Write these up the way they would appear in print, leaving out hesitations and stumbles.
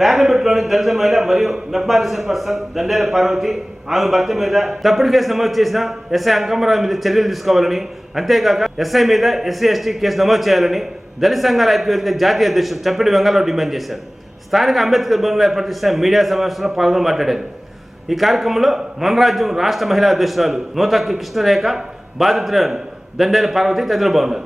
పార్లమెంట్లోని దళిత మహిళ మరియు MEPMA reserve person దండేల Parvati ఆమె భర్త మీద తప్పుడు కేసు నమోదు చేసిన ఎస్ఐ అంకమ్మరావు మీద చర్యలు తీసుకోవాలని, అంతేకాక ఎస్ఐ మీద ఎస్సీ ఎస్టీ కేసు నమోదు చేయాలని దళిత సంఘాల ఐక్యవేదిక జాతీయ అధ్యక్షుడు చప్పిడి వెంగళరావు డిమాండ్ చేశారు. స్థానిక అంబేద్కర్ భవన్లో ఏర్పాటు చేసిన మీడియా సమావేశంలో పాల్గొని మాట్లాడారు. ఈ కార్యక్రమంలో మన రాజ్యం రాష్ట్ర మహిళా అధ్యక్షురాలు నూతక్కి కృష్ణరేఖ, బాధితురాలు దండేల పార్వతి తదితరులు బాగున్నారు.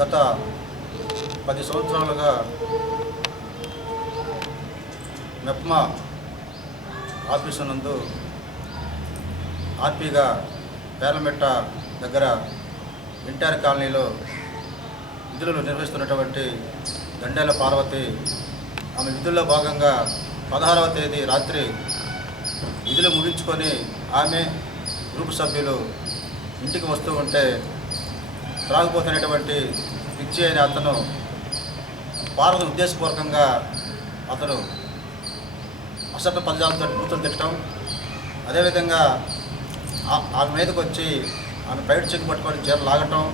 గత 10 సంవత్సరాలుగా మెప్మా ఆఫీసు నందు ఆర్పీగా పేర్లమెట్ట దగ్గర ఎన్టీఆర్ కాలనీలో విధులు నిర్వహిస్తున్నటువంటి దండేల పార్వతి ఆమె విధుల్లో భాగంగా 16వ తేదీ రాత్రి విధులు ముగించుకొని ఆమె గ్రూపు సభ్యులు ఇంటికి వస్తూ ఉంటే త్రాగిపోతున్నటువంటి పిచ్చి అయిన అతను పార్వతి ఉద్దేశపూర్వకంగా అతను అసభ్య పదాలతో బూతులు తిట్టడం, అదేవిధంగా ఆమె మీదకి వచ్చి ఆమె బయట చెక్కు పట్టుకొని చీర లాగటం,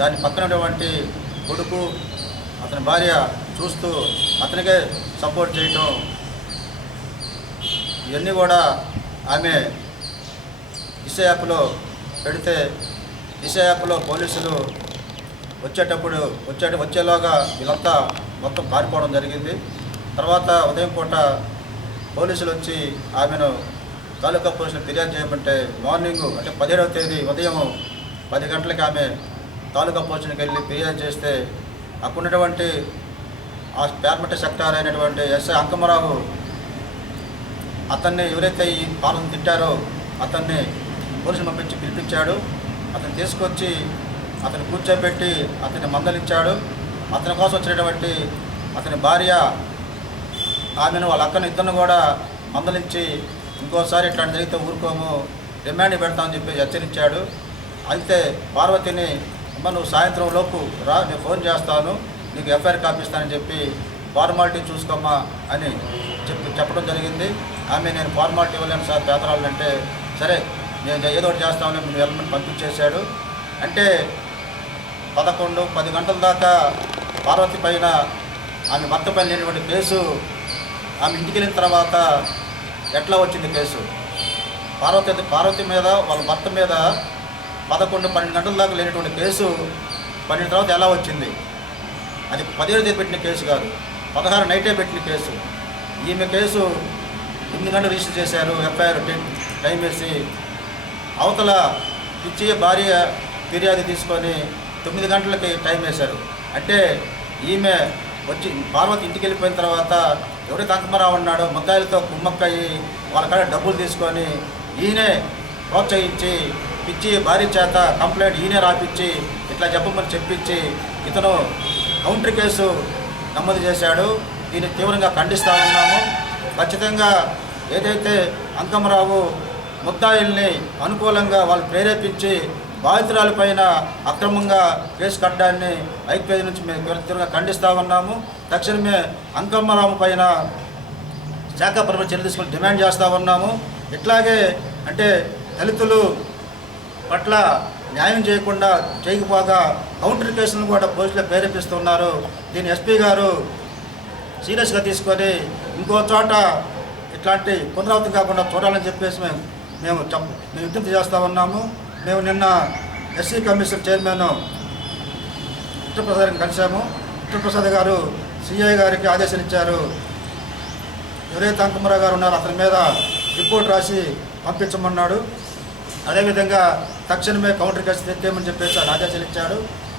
దాని పక్కనటువంటి కొడుకు అతని భార్య చూస్తూ అతనికే సపోర్ట్ చేయటం, ఇవన్నీ కూడా ఆమె దిశ యాప్లో పెడితే దిశ యాప్లో పోలీసులు వచ్చేలోగా వీళ్ళంతా మొత్తం పారిపోవడం జరిగింది. తర్వాత ఉదయం పూట పోలీసులు వచ్చి ఆమెను తాలూకా పోలీసులు ఫిర్యాదు చేయమంటే మార్నింగ్ అంటే 17వ తేదీ ఉదయం 10 గంటలకి ఆమె తాలూకా పోలీసులకు వెళ్ళి ఫిర్యాదు చేస్తే అక్కడున్నటువంటి ఆ పేర్మట సెక్టార్ అయినటువంటి ఎస్ఐ అంకమ్మరావు అతన్ని ఎవరైతే ఈ పాలన తిట్టారో అతన్ని పోలీసులు పంపించి పిలిపించాడు. అతను తీసుకొచ్చి అతను కూర్చోబెట్టి అతన్ని మందలించాడు. అతని కోసం వచ్చినటువంటి అతని భార్య ఆమెను వాళ్ళ అక్కను ఇద్దరిని కూడా మందలించి ఇంకోసారి ఇట్లాంటి జరిగితే ఊరుకోము, రిమాండ్ పెడతామని చెప్పి హెచ్చరించాడు. అయితే పార్వతిని అమ్మ నువ్వు సాయంత్రం లోపు రా, నేను ఫోన్ చేస్తాను, నీకు ఎఫ్ఐఆర్ కాపిస్తానని చెప్పి ఫార్మాలిటీ చూసుకోమ్మా అని చెప్పడం జరిగింది. ఆమె నేను ఫార్మాలిటీ ఇవ్వలేను సార్ పేదరాళ్ళంటే, సరే నేను ఏదో ఒకటి చేస్తామని మీరు వెళ్ళమని పంపించేశాడు. అంటే 11-10 గంటల దాకా పార్వతి పైన ఆమె భర్త పైన లేనటువంటి కేసు ఆమె ఇంటికి వెళ్ళిన తర్వాత ఎట్లా వచ్చింది కేసు? పార్వతి మీద వాళ్ళ భర్త మీద 11-12 గంటల దాకా లేనటువంటి కేసు 12 తర్వాత ఎలా వచ్చింది? అది 17వ తేదీ పెట్టిన కేసు కాదు, 16 నైటే పెట్టిన కేసు. ఈమె కేసు 8 గంటలు రిజిస్టర్ చేశారు, ఎఫ్ఐఆర్ టైం వేసి. అవతల పిచ్చి భార్య ఫిర్యాదు తీసుకొని 9 గంటలకి టైం వేశారు. అంటే ఈమె వచ్చి పార్వతి ఇంటికి వెళ్ళిపోయిన తర్వాత ఎవరైతే అంకమ్మరావు ఉన్నాడో ముద్దాయిలతో కుమ్మక్కయ్యి వాళ్ళ కాడ డబ్బులు తీసుకొని ఈయనే ప్రోత్సహించి పిచ్చి భార్య చేత కంప్లైంట్ ఈయనే రాపిచ్చి ఇట్లా చెప్పమని చెప్పించి ఇతను కౌంటర్ కేసు నమోదు చేశాడు. దీన్ని తీవ్రంగా ఖండిస్తూ ఉన్నాము. ఖచ్చితంగా ఏదైతే అంకమ్మరావు ముద్దాయిల్ని అనుకూలంగా వాళ్ళు ప్రేరేపించి బాధితురాలపైన అక్రమంగా కేసు కట్టడాన్ని ఐక్యవేది నుంచి మేము తీవ్రంగా ఖండిస్తూ ఉన్నాము. తక్షణమే అంకమ్మరావు పైన శాఖాపరమైన చర్యలు తీసుకొని డిమాండ్ చేస్తూ ఉన్నాము. ఇట్లాగే అంటే దళితులు పట్ల న్యాయం చేయకపోగా కౌంటర్ కేసులను కూడా పోలీసులు ప్రేరేపిస్తున్నారు. దీన్ని ఎస్పీ గారు సీరియస్గా తీసుకొని ఇంకో చోట ఇట్లాంటి పునరావృతం కాకుండా చూడాలని చెప్పేసి మేము విజ్ఞప్తి చేస్తూ ఉన్నాము. మేము నిన్న ఎస్సీ కమిషన్ చైర్మన్ విష్ణుప్రసాద్ గారిని కలిసాము. విష్ణుప్రసాద్ గారు సిఐ గారికి ఆదేశాలు ఇచ్చారు. ఎవరైతే అంకమ్మరావు గారు ఉన్నారో అతని మీద రిపోర్ట్ రాసి పంపించమన్నాడు. అదేవిధంగా తక్షణమే కౌంటర్ కేసు తెచ్చేయమని చెప్పేసి ఆయన ఆదేశాలు ఇచ్చాడు.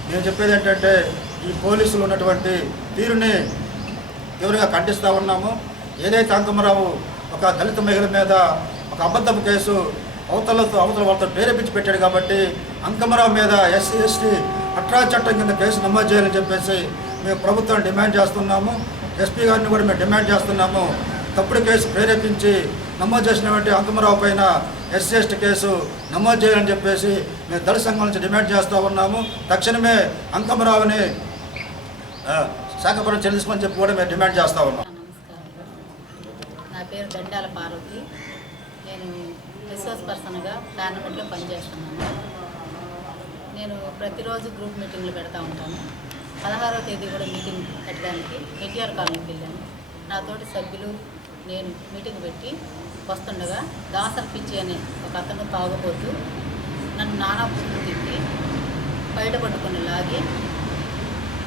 మేము చెప్పేది ఏంటంటే ఈ పోలీసులు ఉన్నటువంటి తీరుని తీవ్రంగా ఖండిస్తూ ఉన్నాము. ఏదైతే అంకమ్మరావు ఒక దళిత మహిళ మీద ఒక అబద్ధపు కేసు అవతల వాళ్ళతో ప్రేరేపించి పెట్టాడు కాబట్టి అంకమరావు మీద ఎస్సీ ఎస్టీ అట్రాసిటీ చట్టం కింద కేసు నమోదు చేయాలని చెప్పేసి మేము ప్రభుత్వాన్ని డిమాండ్ చేస్తున్నాము. ఎస్పీ గారిని కూడా మేము డిమాండ్ చేస్తున్నాము. తప్పుడు కేసు ప్రేరేపించి నమోదు చేసినటువంటి అంకమరావు పైన ఎస్సీ ఎస్టీ కేసు నమోదు చేయాలని చెప్పేసి మేము దళిత సంఘం నుంచి డిమాండ్ చేస్తూ ఉన్నాము. తక్షణమే అంకమరావుని శాఖపరం చెల్లించమని చెప్పి కూడా మేము డిమాండ్ చేస్తూ ఉన్నాం. నా పేరు దండాల పార్వతి. నేను రిసోర్స్ పర్సన్గా గవర్నమెంట్లో పనిచేస్తున్నాను. నేను ప్రతిరోజు గ్రూప్ మీటింగ్లు పెడతా ఉంటాను. 16వ తేదీ కూడా మీటింగ్ పెట్టడానికి ఎన్టీఆర్ కాలనీకి వెళ్ళాను. నాతోటి సభ్యులు నేను మీటింగ్ పెట్టి వస్తుండగా దాసర్ పిచ్చి అనే ఒక అతను తాగుబోతూ నన్ను నానా బుద్ధులు తిట్టి బయటపట్టుకుని లాగి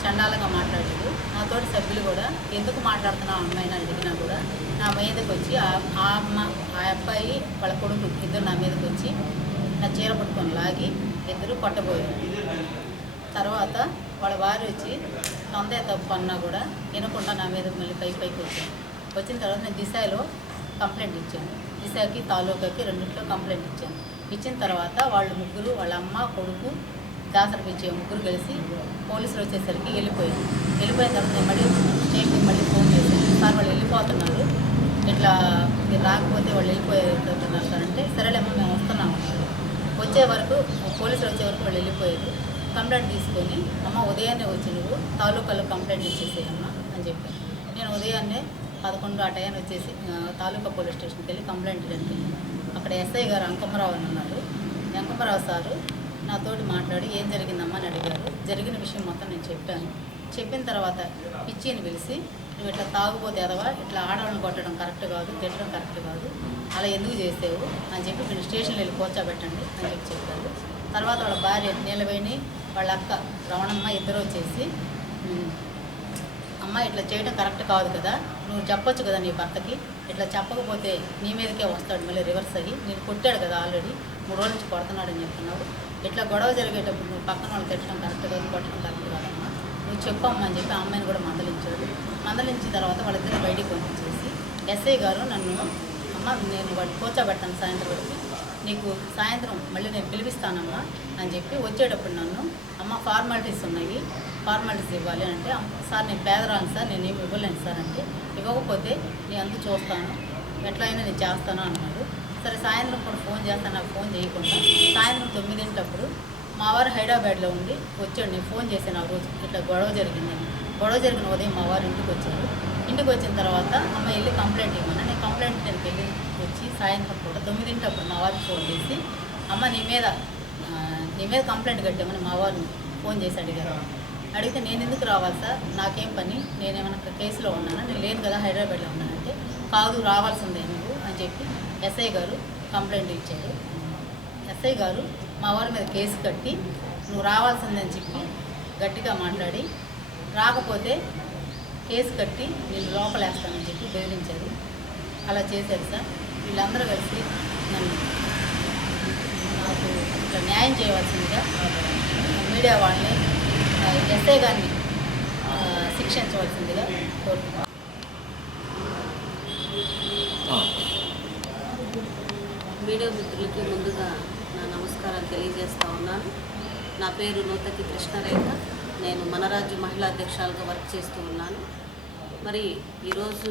చండాలంగా మాట్లాడాడు. నాతోటి సభ్యులు కూడా ఎందుకు మాట్లాడుతున్నావు అమ్మాయిని అడిగినా కూడా నా మీదకి వచ్చి ఆ అబ్బాయి వాళ్ళ కొడుకు ఇద్దరు నా మీదకి వచ్చి నా చీర పట్టుకొని లాగి ఇద్దరు కొట్టబోయారు. తర్వాత వాళ్ళ వారు వచ్చి తొందే తప్పు అన్నా కూడా వినకుండా నా మీద మళ్ళీ పైకి వచ్చాను. వచ్చిన తర్వాత నేను దిశలో కంప్లైంట్ ఇచ్చాను. దిశకి తాలూకాకి రెండింటిలో కంప్లైంట్ ఇచ్చాను. ఇచ్చిన తర్వాత వాళ్ళు ముగ్గురు వాళ్ళ అమ్మ కొడుకు దాసరపించే ముగ్గురు కలిసి పోలీసులు వచ్చేసరికి వెళ్ళిపోయాను. వెళ్ళిపోయిన తర్వాత నేను మళ్ళీ స్టేట్కి మళ్ళీ ఫోన్ చేశాను. సార్ వాళ్ళు వెళ్ళిపోతున్నారు, ఇట్లా మీరు రాకపోతే వాళ్ళు వెళ్ళిపోతున్నారు సార్ అంటే సరేలేమ్మా మేము వస్తున్నాము. వచ్చే వరకు పోలీసులు వచ్చే వరకు వాళ్ళు వెళ్ళిపోయారు. కంప్లైంట్ తీసుకొని అమ్మ ఉదయాన్నే వచ్చి నువ్వు తాలూకాలో కంప్లైంట్ ఇచ్చేసేయమ్మా అని చెప్పాను. నేను ఉదయాన్నే 11 ఆ టైం వచ్చేసి తాలూకా పోలీస్ స్టేషన్కి వెళ్ళి కంప్లైంట్ ఇవ్వడానికి అక్కడ ఎస్ఐ గారు అంకమ్మరావు అని ఉన్నారు. అంకమ్మరావు సారు నాతోటి మాట్లాడి ఏం జరిగిందమ్మా అని అడిగారు. జరిగిన విషయం మొత్తం నేను చెప్పాను. చెప్పిన తర్వాత పిచ్చిని పిలిచి నువ్వు ఇట్లా తాగుపోతే అదవా ఇట్లా ఆడవాళ్ళని కొట్టడం కరెక్ట్ కాదు, తిట్టడం కరెక్ట్ కాదు, అలా ఎందుకు చేసావు అని చెప్పి మీరు స్టేషన్లో వెళ్ళి కూర్చోబెట్టండి అని చెప్పి చెప్పారు. తర్వాత వాళ్ళ భార్య నీలవేణి వాళ్ళ అక్క రమణమ్మ ఇద్దరు వచ్చేసి అమ్మ ఇట్లా చేయడం కరెక్ట్ కాదు కదా, నువ్వు చెప్పొచ్చు కదా నీ భర్తకి, ఇట్లా చెప్పకపోతే నీ మీదకే వస్తాడు మళ్ళీ రివర్స్ అయ్యి, నేను కొట్టాడు కదా ఆల్రెడీ 3 రోజుల నుంచి కొడుతున్నాడని చెప్తున్నావు, ఇట్లా గొడవ జరిగేటప్పుడు నువ్వు పక్కన వాళ్ళు తిట్టడం కరెక్ట్ కాదు, కొట్టడం కరెక్ట్ కాదమ్మా, నువ్వు చెప్పమ్మా అని చెప్పి ఆ అమ్మాయిని కూడా మందలించాడు. మందలించిన తర్వాత వాళ్ళిద్దరు బయటికి పంపించేసి ఎస్ఐ గారు నన్ను అమ్మ నేను వాళ్ళు కూర్చోబెడతాను సాయంత్రం వరకు, నీకు సాయంత్రం మళ్ళీ నేను పిలిపిస్తానమ్మా అని చెప్పి వచ్చేటప్పుడు నన్ను అమ్మ ఫార్మాలిటీస్ ఉన్నాయి, ఫార్మాలిటీస్ ఇవ్వాలి అంటే సార్ నేను పేదరాను సార్ నేను ఏమి ఇవ్వలేను సార్ అంటే ఇవ్వకపోతే నేను అంత చూస్తాను ఎట్లయినా నేను చేస్తాను అన్నాడు. సరే సాయంత్రం కూడా ఫోన్ చేస్తాను, నాకు ఫోన్ చేయకుండా సాయంత్రం 9 మా వారు హైదరాబాద్లో ఉండి వచ్చాడు. నేను ఫోన్ చేశాను ఆ రోజు ఇట్లా గొడవ జరిగిందని. గొడవ జరిగిన ఉదయం మా వారు ఇంటికి వచ్చారు. ఇంటికి వచ్చిన తర్వాత అమ్మ వెళ్ళి కంప్లైంట్ ఇవ్వమని నేను కంప్లైంట్ నేను వెళ్ళి వచ్చి సాయంత్రం కూడా 9 మా వారికి ఫోన్ చేసి అమ్మ నీ మీద కంప్లైంట్ కట్టామని మా వారిని ఫోన్ చేసి అడిగారు. అడిగితే నేను ఎందుకు రావాలి సార్, నాకేం పని, నేనేమన్నా కేసులో ఉన్నానా, నేను లేను కదా హైదరాబాద్లో ఉన్నానంటే కాదు రావాల్సిందే నువ్వు అని చెప్పి ఎస్ఐ గారు కంప్లైంట్ ఇచ్చారు. ఎస్ఐ గారు మా వారి మీద కేసు కట్టి నువ్వు రావాల్సిందని చెప్పి గట్టిగా మాట్లాడి రాకపోతే కేసు కట్టి నేను లోపలేస్తానని చెప్పి బెదిరించారు. అలా చేశారు సార్. వీళ్ళందరూ కలిసి నన్ను నాకు ఇట్లా న్యాయం చేయవలసిందిగా మీడియా వాళ్ళని ఎస్ఐ గారిని శిక్షించవలసిందిగా కోరుతున్నాను. మీడియా మిత్రులకి ముందుగా నా నమస్కారాలు తెలియజేస్తూ ఉన్నాను. నా పేరు నూతకి కృష్ణరేఖ. నేను మనరాజ్య మహిళా అధ్యక్షురాలుగా వర్క్ చేస్తూ ఉన్నాను. మరి ఈరోజు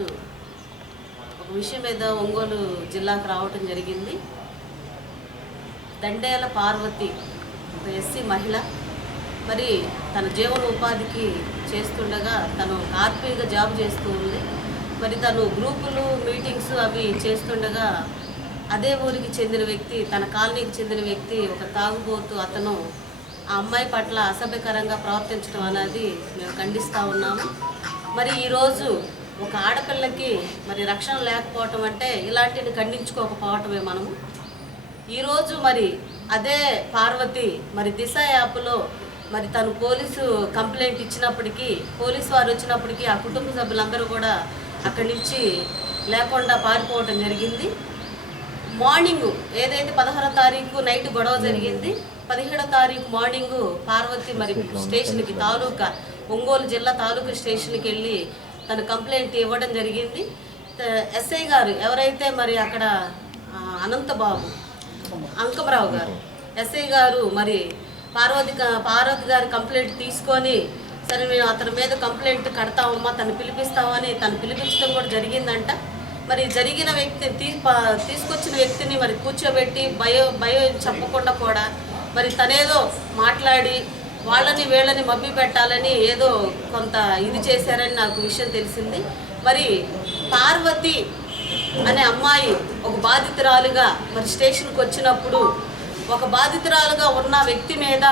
ఒక విషయం మీద ఒంగోలు జిల్లాకు రావటం జరిగింది. దండేల పార్వతి ఒక ఎస్సీ మహిళ, మరి తన జీవన ఉపాధికి చేస్తుండగా తను ఆర్పీగా జాబ్ చేస్తూ ఉంది. మరి తను గ్రూపులు మీటింగ్స్ అవి చేస్తుండగా అదే ఊరికి చెందిన వ్యక్తి, తన కాలనీకి చెందిన వ్యక్తి ఒక తాగుబోతు అతను ఆ అమ్మాయి పట్ల అసభ్యకరంగా ప్రవర్తించడం అనేది మేము ఖండిస్తూ ఉన్నాము. మరి ఈరోజు ఒక ఆడపిల్లకి మరి రక్షణ లేకపోవటం అంటే ఇలాంటిని ఖండించుకోకపోవటమే మనము. ఈరోజు మరి అదే పార్వతి మరి దిశ యాప్లో మరి తను పోలీసు కంప్లైంట్ ఇచ్చినప్పటికీ, పోలీసు వారు వచ్చినప్పటికీ ఆ కుటుంబ సభ్యులందరూ కూడా అక్కడి నుంచి లేకుండా పారిపోవటం జరిగింది. మార్నింగు ఏదైతే 16వ తారీఖు నైట్ గొడవ జరిగింది, 17వ తారీఖు మార్నింగు పార్వతి మరి స్టేషన్కి తాలూకా ఒంగోలు జిల్లా తాలూకా స్టేషన్కి వెళ్ళి తను కంప్లైంట్ ఇవ్వడం జరిగింది. ఎస్ఐ గారు ఎవరైతే మరి అక్కడ అనంతబాబు అంకమరావు గారు ఎస్ఐ గారు మరి పార్వతి గారి కంప్లైంట్ తీసుకొని సరే మేము అతని మీద కంప్లైంట్ కడతామమ్మా తను పిలిపిస్తామని తను పిలిపించడం కూడా జరిగిందంట. మరి జరిగిన వ్యక్తి తీసుకొచ్చిన వ్యక్తిని మరి కూర్చోబెట్టి భయం చెప్పకుండా కూడా మరి తనేదో మాట్లాడి వాళ్ళని వీళ్ళని మభ్య పెట్టాలని ఏదో కొంత ఇది చేశారని నాకు విషయం తెలిసింది. మరి పార్వతి అనే అమ్మాయి ఒక బాధితురాలుగా మరి స్టేషన్కి వచ్చినప్పుడు ఒక బాధితురాలుగా ఉన్న వ్యక్తి మీద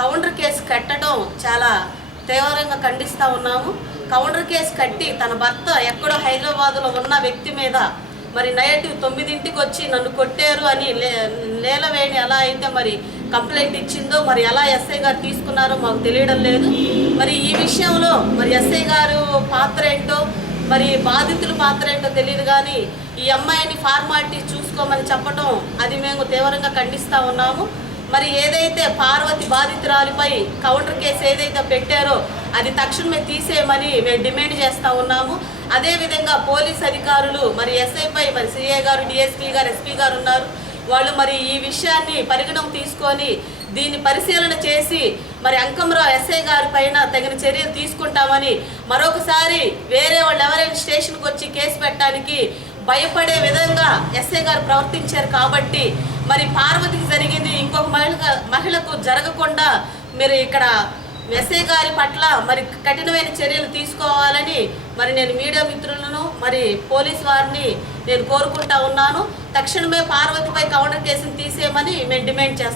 కౌంటర్ కేసు కట్టడం చాలా తీవ్రంగా ఖండిస్తూ ఉన్నాము. కౌంటర్ కేసు కట్టి తన భర్త ఎక్కడో హైదరాబాదులో ఉన్న వ్యక్తి మీద మరి నైట్ 9ంటికి వచ్చి నన్ను కొట్టారు అని నేలవేణి ఎలా అయితే మరి కంప్లైంట్ ఇచ్చిందో మరి ఎలా ఎస్ఐ గారు తీసుకున్నారో మాకు తెలియడం లేదు. మరి ఈ విషయంలో మరి ఎస్ఐ గారు పాత్ర ఏంటో మరి బాధితుల పాత్ర ఏంటో తెలియదు, కానీ ఈ అమ్మాయిని ఫార్మాలిటీ చూసుకోమని చెప్పడం అది మేము తీవ్రంగా ఖండిస్తూ ఉన్నాము. మరి ఏదైతే పార్వతి బాధితురాలిపై కౌంటర్ కేసు ఏదైతే పెట్టారో అది తక్షణమే తీసేయమని మేము డిమాండ్ చేస్తూ ఉన్నాము. అదేవిధంగా పోలీస్ అధికారులు మరి ఎస్ఐపై మరి సిఐ గారు, డిఎస్పీ గారు, ఎస్పీ గారు ఉన్నారు. వాళ్ళు మరి ఈ విషయాన్ని పరిగణన తీసుకొని దీన్ని పరిశీలన చేసి మరి అంకమరావు ఎస్ఐ గారి పైన తగిన చర్యలు తీసుకుంటామని, మరొకసారి వేరే వాళ్ళు ఎవరైనా స్టేషన్కి వచ్చి కేసు పెట్టడానికి భయపడే విధంగా ఎస్ఐ గారు ప్రవర్తించారు కాబట్టి మరి పార్వతికి జరిగింది ఇంకొక మహిళకు జరగకుండా మీరు ఇక్కడ ఎస్ఐ గారి పట్ల మరి కఠినమైన చర్యలు తీసుకోవాలని మరి నేను మీడియా మిత్రులను మరి పోలీస్ వారిని నేను కోరుకుంటా ఉన్నాను. తక్షణమే పార్వతిపై కౌంటర్ కేసును తీసేయమని మేము డిమాండ్ చేస్తాం.